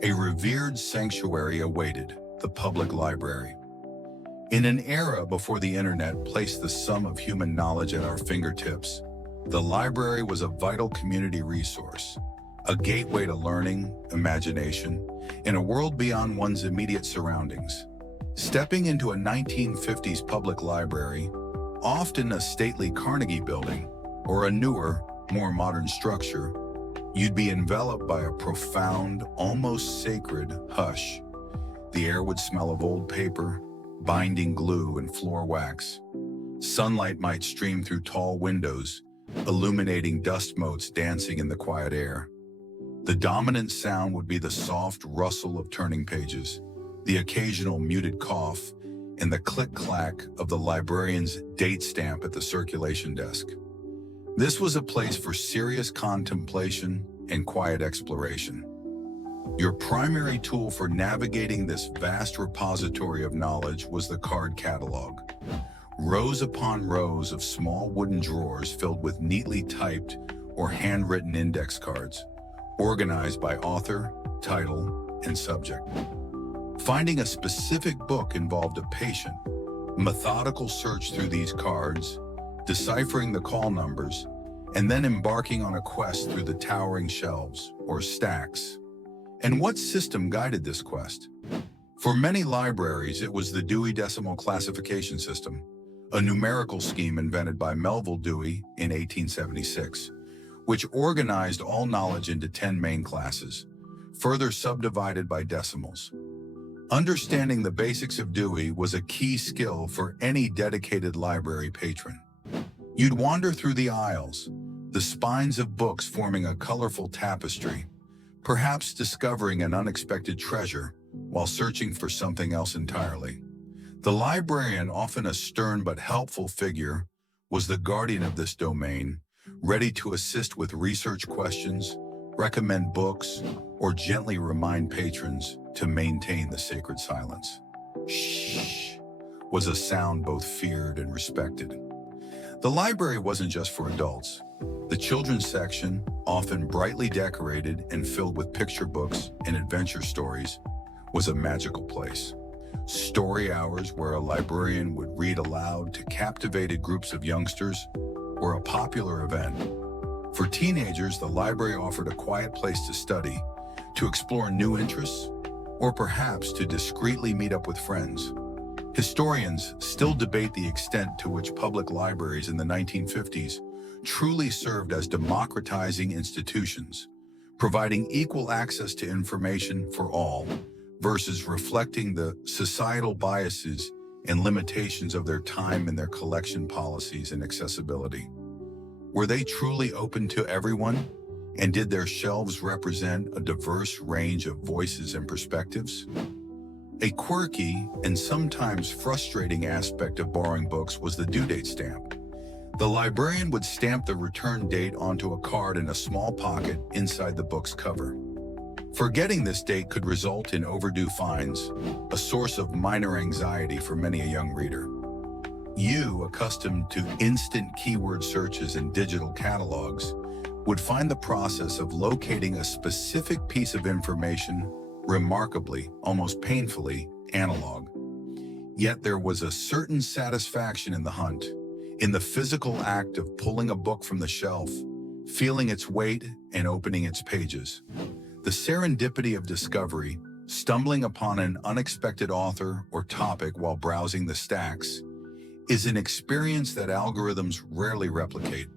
a revered sanctuary awaited: the public library. In an era before the internet placed the sum of human knowledge at our fingertips, the library was a vital community resource, a gateway to learning, imagination, and a world beyond one's immediate surroundings. Stepping into a 1950s public library, often a stately Carnegie building, or a newer, more modern structure, you'd be enveloped by a profound, almost sacred hush. The air would smell of old paper, binding glue, and floor wax. Sunlight might stream through tall windows, illuminating dust motes dancing in the quiet air. The dominant sound would be the soft rustle of turning pages, the occasional muted cough, and the click-clack of the librarian's date stamp at the circulation desk. This was a place for serious contemplation and quiet exploration. Your primary tool for navigating this vast repository of knowledge was the card catalog. Rows upon rows of small wooden drawers filled with neatly typed or handwritten index cards, organized by author, title, and subject. Finding a specific book involved a patient, methodical search through these cards, deciphering the call numbers, and then embarking on a quest through the towering shelves, or stacks. And what system guided this quest? For many libraries, it was the Dewey Decimal Classification System, a numerical scheme invented by Melville Dewey in 1876, which organized all knowledge into 10 main classes, further subdivided by decimals. Understanding the basics of Dewey was a key skill for any dedicated library patron. You'd wander through the aisles, the spines of books forming a colorful tapestry, perhaps discovering an unexpected treasure while searching for something else entirely. The librarian, often a stern but helpful figure, was the guardian of this domain, ready to assist with research questions, recommend books, or gently remind patrons to maintain the sacred silence. Shh was a sound both feared and respected. The library wasn't just for adults. The children's section, often brightly decorated and filled with picture books and adventure stories, was a magical place. Story hours where a librarian would read aloud to captivated groups of youngsters were a popular event. For teenagers, the library offered a quiet place to study, to explore new interests, or perhaps to discreetly meet up with friends. Historians still debate the extent to which public libraries in the 1950s truly served as democratizing institutions, providing equal access to information for all, versus reflecting the societal biases and limitations of their time and their collection policies and accessibility. Were they truly open to everyone? And did their shelves represent a diverse range of voices and perspectives? A quirky and sometimes frustrating aspect of borrowing books was the due date stamp. The librarian would stamp the return date onto a card in a small pocket inside the book's cover. Forgetting this date could result in overdue fines, a source of minor anxiety for many a young reader. You, accustomed to instant keyword searches and digital catalogs, would find the process of locating a specific piece of information remarkably, almost painfully, analog. Yet there was a certain satisfaction in the hunt, in the physical act of pulling a book from the shelf, feeling its weight and opening its pages. The serendipity of discovery, stumbling upon an unexpected author or topic while browsing the stacks, is an experience that algorithms rarely replicate.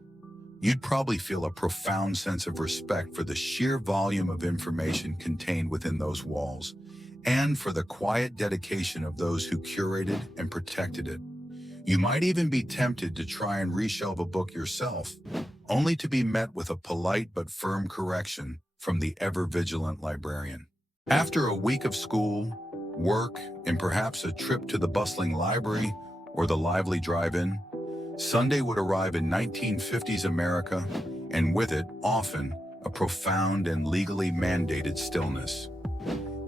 You'd probably feel a profound sense of respect for the sheer volume of information contained within those walls, and for the quiet dedication of those who curated and protected it. You might even be tempted to try and reshelve a book yourself, only to be met with a polite but firm correction from the ever-vigilant librarian. After a week of school, work, and perhaps a trip to the bustling library or the lively drive-in, Sunday would arrive in 1950s America, and with it, often, a profound and legally mandated stillness.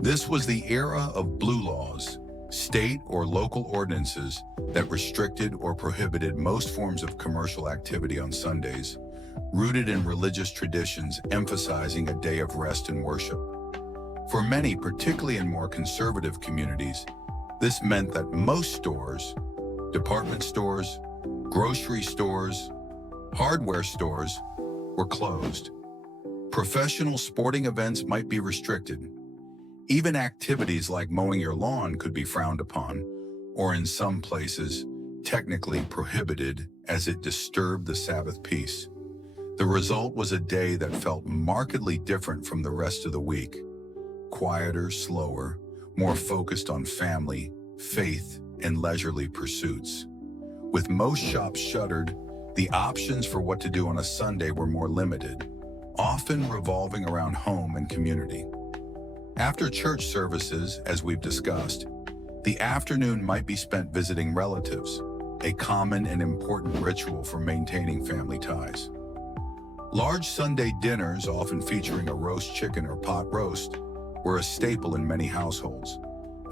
This was the era of blue laws, state or local ordinances that restricted or prohibited most forms of commercial activity on Sundays, rooted in religious traditions emphasizing a day of rest and worship. For many, particularly in more conservative communities, this meant that most stores, department stores, grocery stores, hardware stores, were closed. Professional sporting events might be restricted. Even activities like mowing your lawn could be frowned upon, or in some places, technically prohibited as it disturbed the Sabbath peace. The result was a day that felt markedly different from the rest of the week. Quieter, slower, more focused on family, faith, and leisurely pursuits. With most shops shuttered, the options for what to do on a Sunday were more limited, often revolving around home and community. After church services, as we've discussed, the afternoon might be spent visiting relatives, a common and important ritual for maintaining family ties. Large Sunday dinners, often featuring a roast chicken or pot roast, were a staple in many households,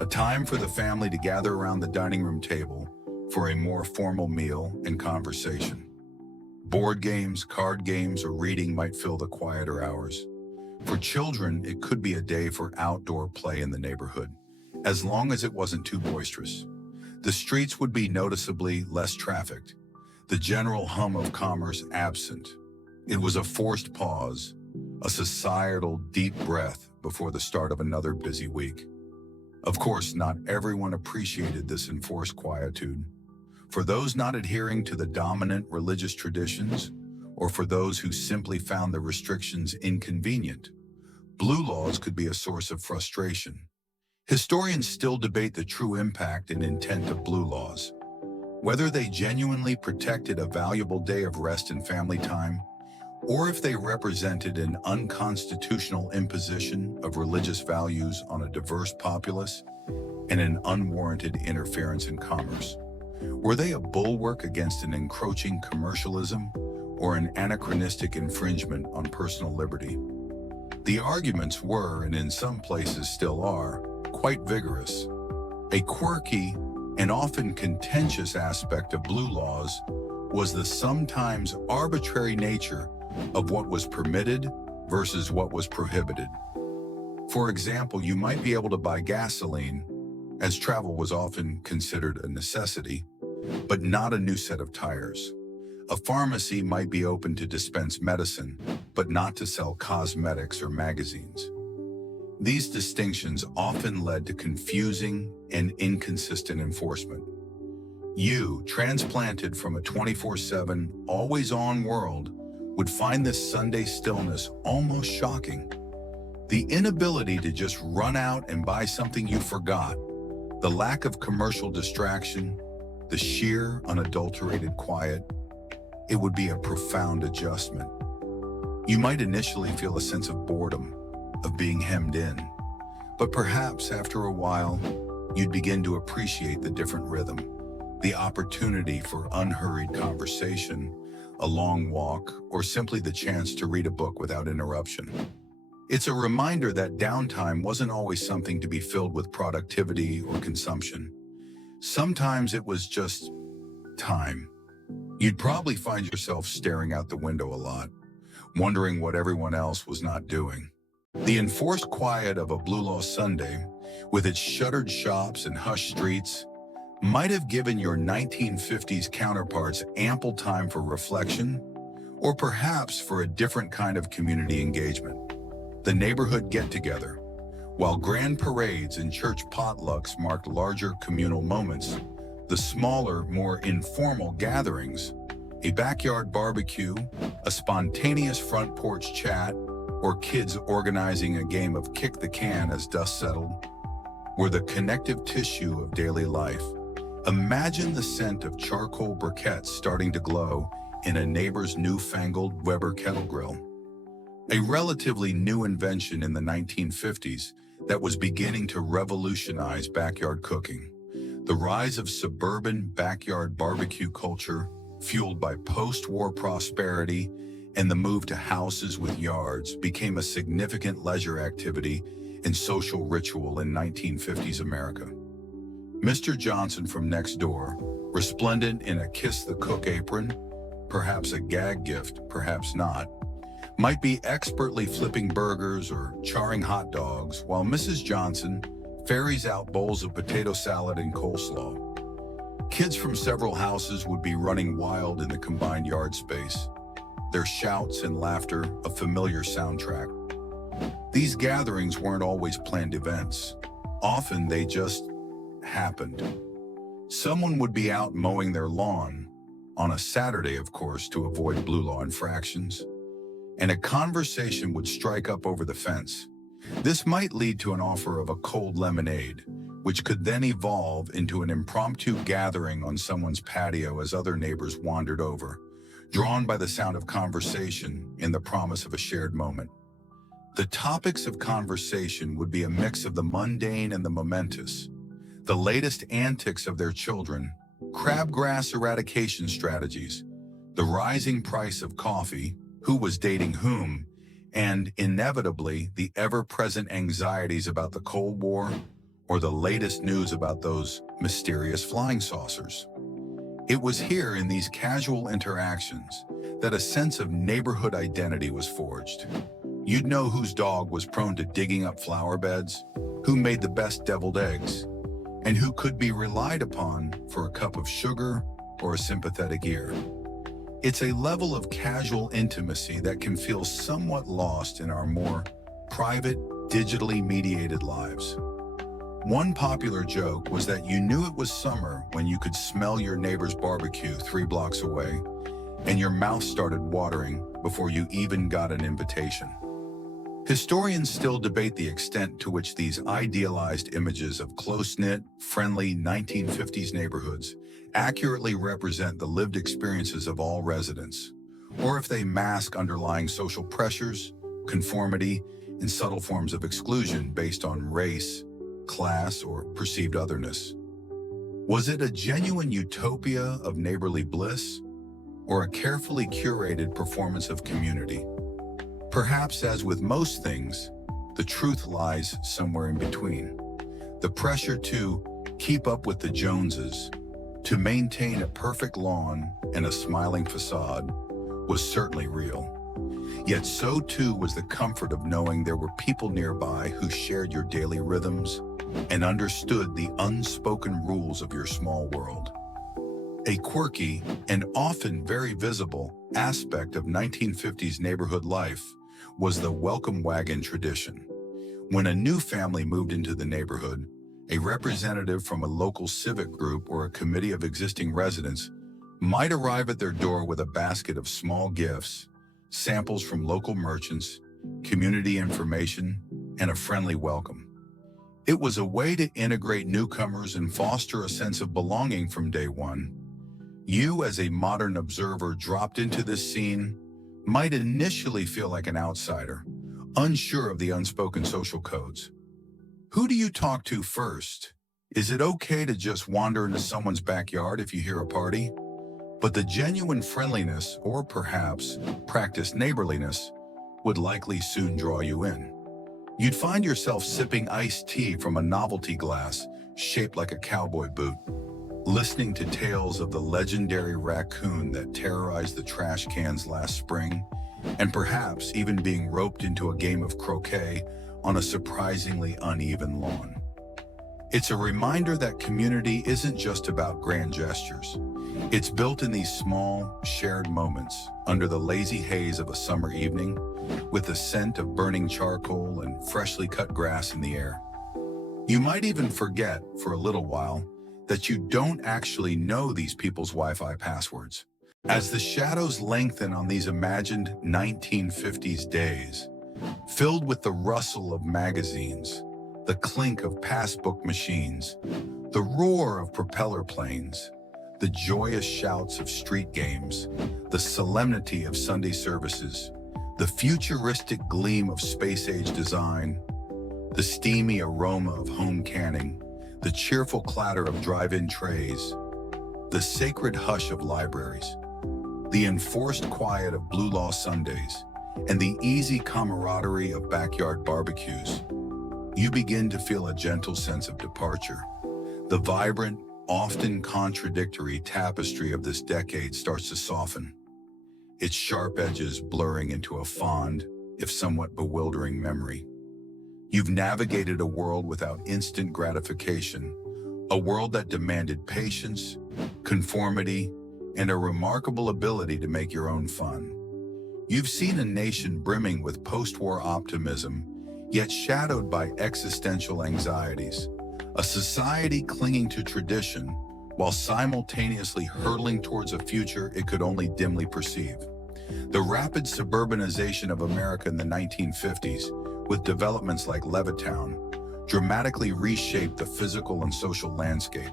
a time for the family to gather around the dining room table for a more formal meal and conversation. Board games, card games, or reading might fill the quieter hours. For children, it could be a day for outdoor play in the neighborhood, as long as it wasn't too boisterous. The streets would be noticeably less trafficked, the general hum of commerce absent. It was a forced pause, a societal deep breath before the start of another busy week. Of course, not everyone appreciated this enforced quietude. For those not adhering to the dominant religious traditions, or for those who simply found the restrictions inconvenient, blue laws could be a source of frustration. Historians still debate the true impact and intent of blue laws, whether they genuinely protected a valuable day of rest and family time, or if they represented an unconstitutional imposition of religious values on a diverse populace and an unwarranted interference in commerce. Were they a bulwark against an encroaching commercialism or an anachronistic infringement on personal liberty? The arguments were, and in some places still are, quite vigorous. A quirky and often contentious aspect of blue laws was the sometimes arbitrary nature of what was permitted versus what was prohibited. For example, you might be able to buy gasoline, as travel was often considered a necessity, but not a new set of tires. A pharmacy might be open to dispense medicine, but not to sell cosmetics or magazines. These distinctions often led to confusing and inconsistent enforcement. You, transplanted from a 24/7, always-on world, would find this Sunday stillness almost shocking. The inability to just run out and buy something you forgot, the lack of commercial distraction, the sheer, unadulterated quiet, it would be a profound adjustment. You might initially feel a sense of boredom, of being hemmed in, but perhaps after a while, you'd begin to appreciate the different rhythm, the opportunity for unhurried conversation, a long walk, or simply the chance to read a book without interruption. It's a reminder that downtime wasn't always something to be filled with productivity or consumption. Sometimes it was just time. You'd probably find yourself staring out the window a lot, wondering what everyone else was not doing. The enforced quiet of a Blue Law Sunday, with its shuttered shops and hushed streets, might have given your 1950s counterparts ample time for reflection, or perhaps for a different kind of community engagement. The neighborhood get-together. While grand parades and church potlucks marked larger communal moments, the smaller, more informal gatherings, a backyard barbecue, a spontaneous front porch chat, or kids organizing a game of kick the can as dust settled, were the connective tissue of daily life. Imagine the scent of charcoal briquettes starting to glow in a neighbor's newfangled Weber kettle grill. A relatively new invention in the 1950s that was beginning to revolutionize backyard cooking. The rise of suburban backyard barbecue culture, fueled by post-war prosperity and the move to houses with yards, became a significant leisure activity and social ritual in 1950s America. Mr. Johnson from next door, resplendent in a Kiss the Cook apron, perhaps a gag gift, perhaps not, might be expertly flipping burgers or charring hot dogs, while Mrs. Johnson ferries out bowls of potato salad and coleslaw. Kids from several houses would be running wild in the combined yard space, their shouts and laughter a familiar soundtrack. These gatherings weren't always planned events. Often they just happened. Someone would be out mowing their lawn, on a Saturday, of course, to avoid blue law infractions, and a conversation would strike up over the fence. This might lead to an offer of a cold lemonade, which could then evolve into an impromptu gathering on someone's patio as other neighbors wandered over, drawn by the sound of conversation and the promise of a shared moment. The topics of conversation would be a mix of the mundane and the momentous, the latest antics of their children, crabgrass eradication strategies, the rising price of coffee, who was dating whom, and inevitably the ever-present anxieties about the Cold War or the latest news about those mysterious flying saucers. It was here in these casual interactions that a sense of neighborhood identity was forged. You'd know whose dog was prone to digging up flower beds, who made the best deviled eggs, and who could be relied upon for a cup of sugar or a sympathetic ear. It's a level of casual intimacy that can feel somewhat lost in our more private, digitally mediated lives. One popular joke was that you knew it was summer when you could smell your neighbor's barbecue 3 blocks away, and your mouth started watering before you even got an invitation. Historians still debate the extent to which these idealized images of close-knit, friendly 1950s neighborhoods accurately represent the lived experiences of all residents, or if they mask underlying social pressures, conformity, and subtle forms of exclusion based on race, class, or perceived otherness. Was it a genuine utopia of neighborly bliss, or a carefully curated performance of community? Perhaps, as with most things, the truth lies somewhere in between. The pressure to keep up with the Joneses, to maintain a perfect lawn and a smiling facade, was certainly real. Yet so too was the comfort of knowing there were people nearby who shared your daily rhythms and understood the unspoken rules of your small world. A quirky and often very visible aspect of 1950s neighborhood life was the welcome wagon tradition. When a new family moved into the neighborhood, a representative from a local civic group or a committee of existing residents might arrive at their door with a basket of small gifts, samples from local merchants, community information, and a friendly welcome. It was a way to integrate newcomers and foster a sense of belonging from day one. You, as a modern observer dropped into this scene, might initially feel like an outsider, unsure of the unspoken social codes. Who do you talk to first? Is it okay to just wander into someone's backyard if you hear a party? But the genuine friendliness, or perhaps practiced neighborliness, would likely soon draw you in. You'd find yourself sipping iced tea from a novelty glass shaped like a cowboy boot, listening to tales of the legendary raccoon that terrorized the trash cans last spring, and perhaps even being roped into a game of croquet on a surprisingly uneven lawn. It's a reminder that community isn't just about grand gestures. It's built in these small, shared moments under the lazy haze of a summer evening, with the scent of burning charcoal and freshly cut grass in the air. You might even forget, for a little while, that you don't actually know these people's Wi-Fi passwords. As the shadows lengthen on these imagined 1950s days, filled with the rustle of magazines, the clink of passbook machines, the roar of propeller planes, the joyous shouts of street games, the solemnity of Sunday services, the futuristic gleam of space-age design, the steamy aroma of home canning, the cheerful clatter of drive-in trays, the sacred hush of libraries, the enforced quiet of Blue Law Sundays, and the easy camaraderie of backyard barbecues, you begin to feel a gentle sense of departure. The vibrant, often contradictory tapestry of this decade starts to soften, its sharp edges blurring into a fond, if somewhat bewildering memory. You've navigated a world without instant gratification, a world that demanded patience, conformity, and a remarkable ability to make your own fun. You've seen a nation brimming with post-war optimism, yet shadowed by existential anxieties, a society clinging to tradition while simultaneously hurtling towards a future it could only dimly perceive. The rapid suburbanization of America in the 1950s, with developments like Levittown, dramatically reshaped the physical and social landscape,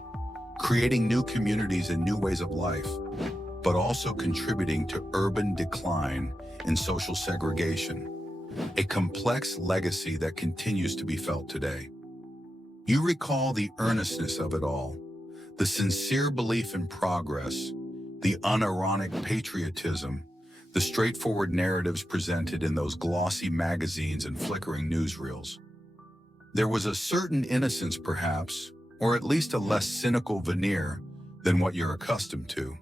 creating new communities and new ways of life, but also contributing to urban decline and social segregation, a complex legacy that continues to be felt today. You recall the earnestness of it all, the sincere belief in progress, the unironic patriotism, the straightforward narratives presented in those glossy magazines and flickering newsreels. There was a certain innocence, perhaps, or at least a less cynical veneer than what you're accustomed to.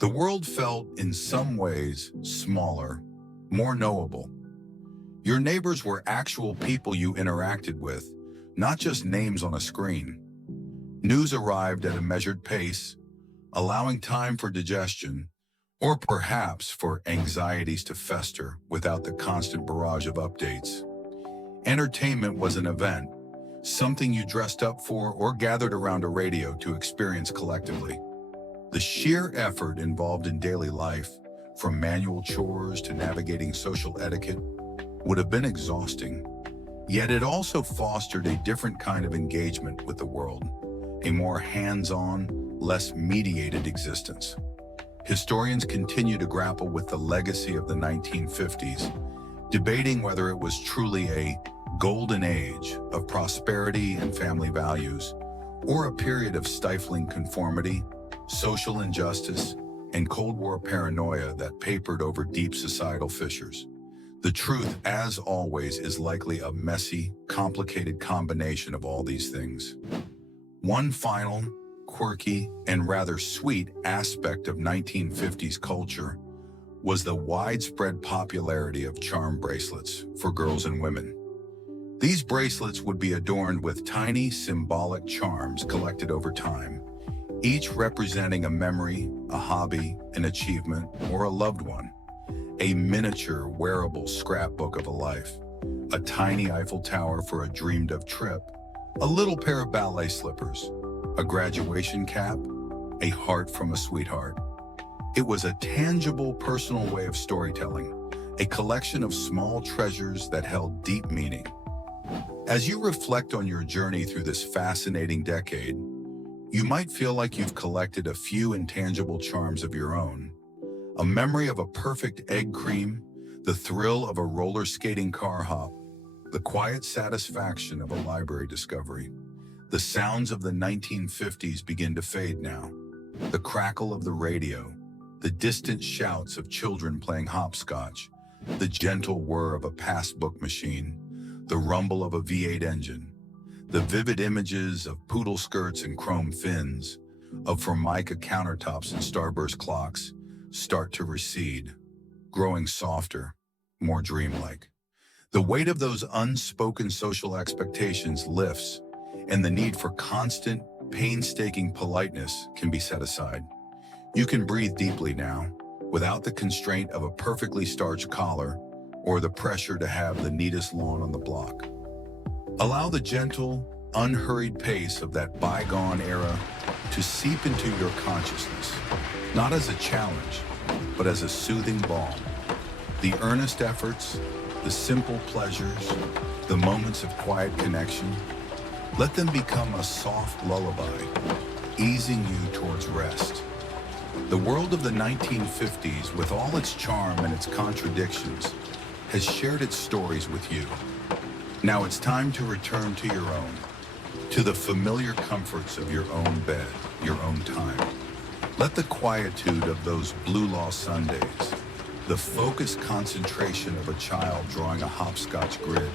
The world felt, in some ways, smaller, more knowable. Your neighbors were actual people you interacted with, not just names on a screen. News arrived at a measured pace, allowing time for digestion, or perhaps for anxieties to fester without the constant barrage of updates. Entertainment was an event, something you dressed up for or gathered around a radio to experience collectively. The sheer effort involved in daily life, from manual chores to navigating social etiquette, would have been exhausting. Yet it also fostered a different kind of engagement with the world, a more hands-on, less mediated existence. Historians continue to grapple with the legacy of the 1950s, debating whether it was truly a golden age of prosperity and family values, or a period of stifling conformity, social injustice, and Cold War paranoia that papered over deep societal fissures. The truth, as always, is likely a messy, complicated combination of all these things. One final, quirky, and rather sweet aspect of 1950s culture was the widespread popularity of charm bracelets for girls and women. These bracelets would be adorned with tiny symbolic charms collected over time, each representing a memory, a hobby, an achievement, or a loved one. A miniature wearable scrapbook of a life, a tiny Eiffel Tower for a dreamed-of trip, a little pair of ballet slippers, a graduation cap, a heart from a sweetheart. It was a tangible personal way of storytelling, a collection of small treasures that held deep meaning. As you reflect on your journey through this fascinating decade, you might feel like you've collected a few intangible charms of your own. A memory of a perfect egg cream, the thrill of a roller skating car hop, the quiet satisfaction of a library discovery. The sounds of the 1950s begin to fade now. The crackle of the radio, the distant shouts of children playing hopscotch, the gentle whir of a passbook machine, the rumble of a V8 engine, the vivid images of poodle skirts and chrome fins, of Formica countertops and starburst clocks, start to recede, growing softer, more dreamlike. The weight of those unspoken social expectations lifts, and the need for constant, painstaking politeness can be set aside. You can breathe deeply now, without the constraint of a perfectly starched collar or the pressure to have the neatest lawn on the block. Allow the gentle, unhurried pace of that bygone era to seep into your consciousness, not as a challenge, but as a soothing balm. The earnest efforts, the simple pleasures, the moments of quiet connection, let them become a soft lullaby, easing you towards rest. The world of the 1950s, with all its charm and its contradictions, has shared its stories with you. Now it's time to return to your own, to the familiar comforts of your own bed, your own time. Let the quietude of those blue law Sundays, the focused concentration of a child drawing a hopscotch grid,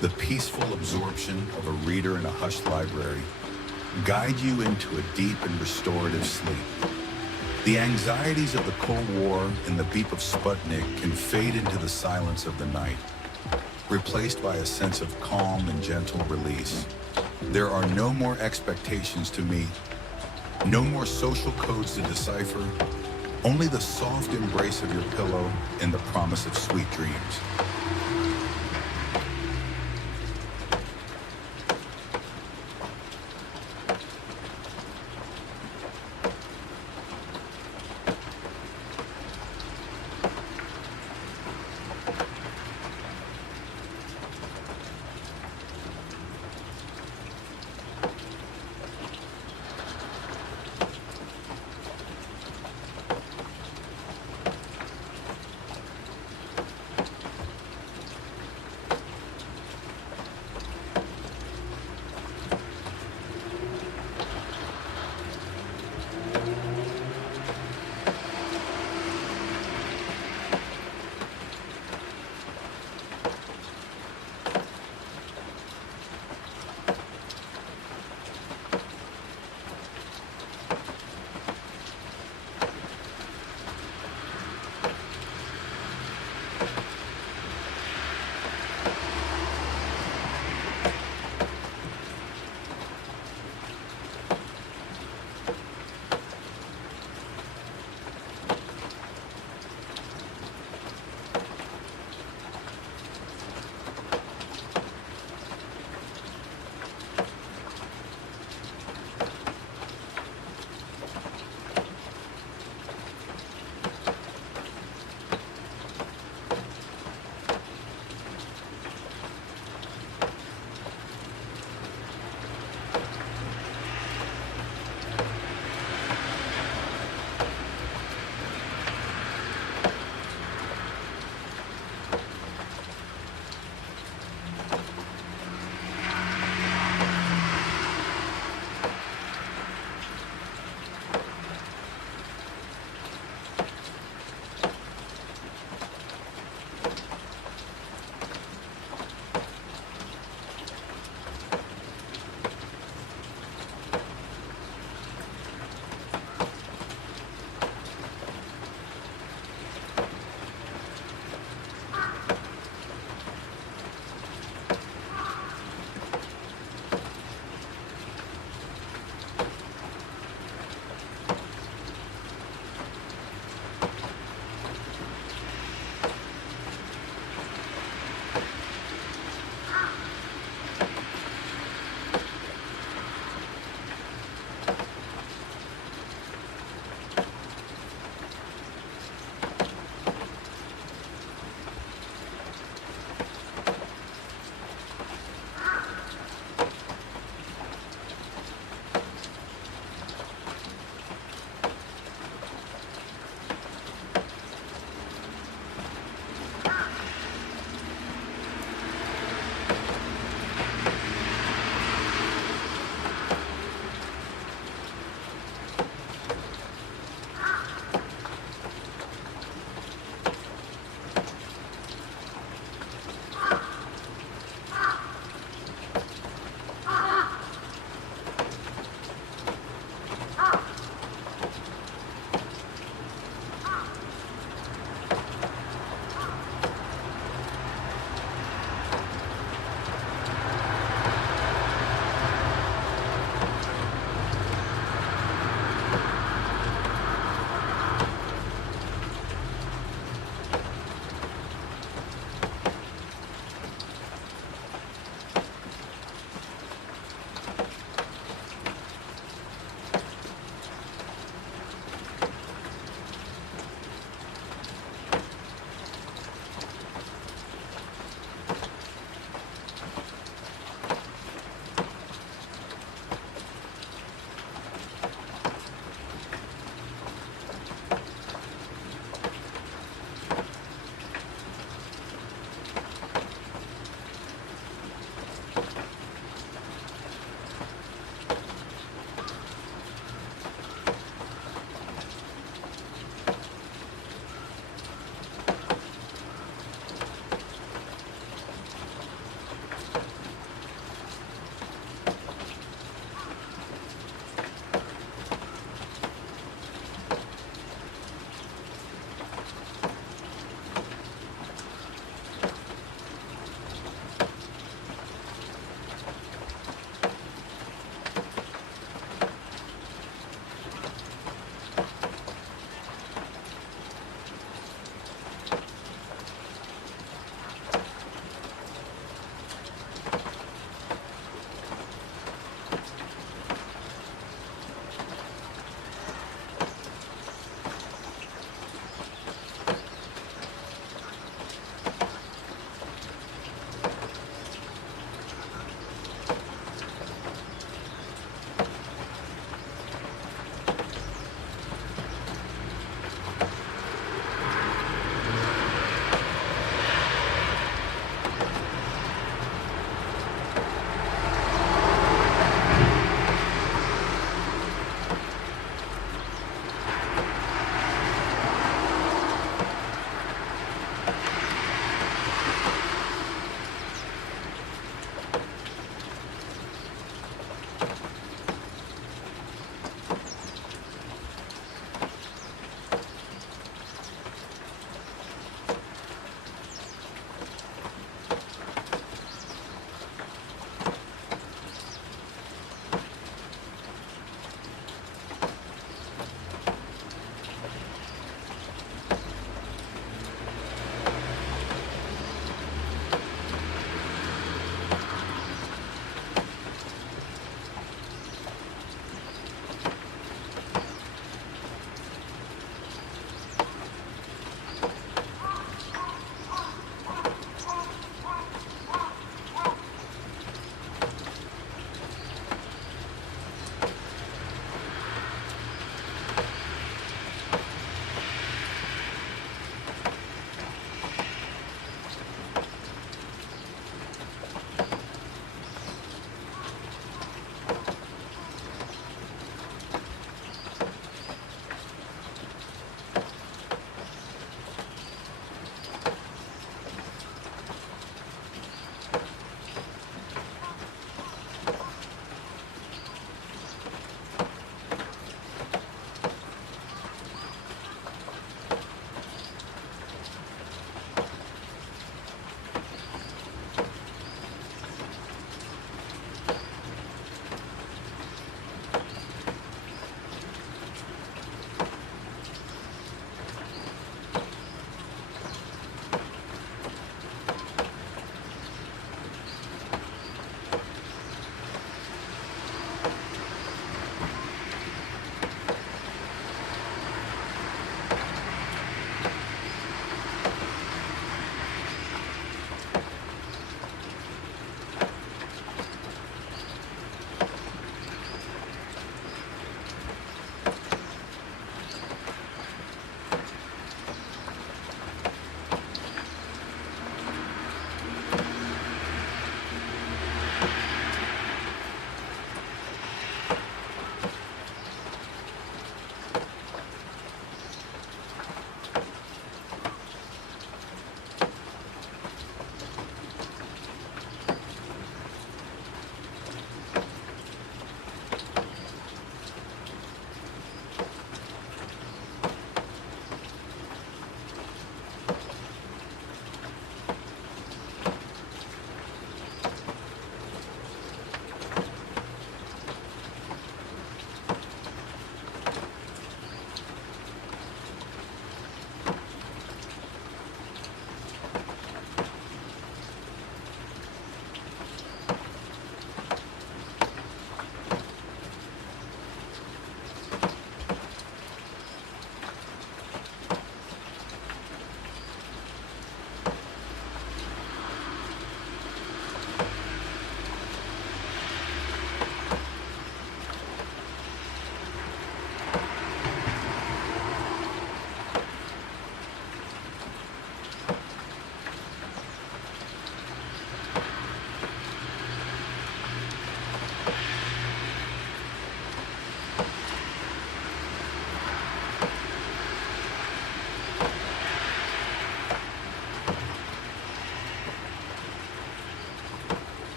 the peaceful absorption of a reader in a hushed library, guide you into a deep and restorative sleep. The anxieties of the Cold War and the beep of Sputnik can fade into the silence of the night, replaced by a sense of calm and gentle release. There are no more expectations to meet, no more social codes to decipher, only the soft embrace of your pillow and the promise of sweet dreams.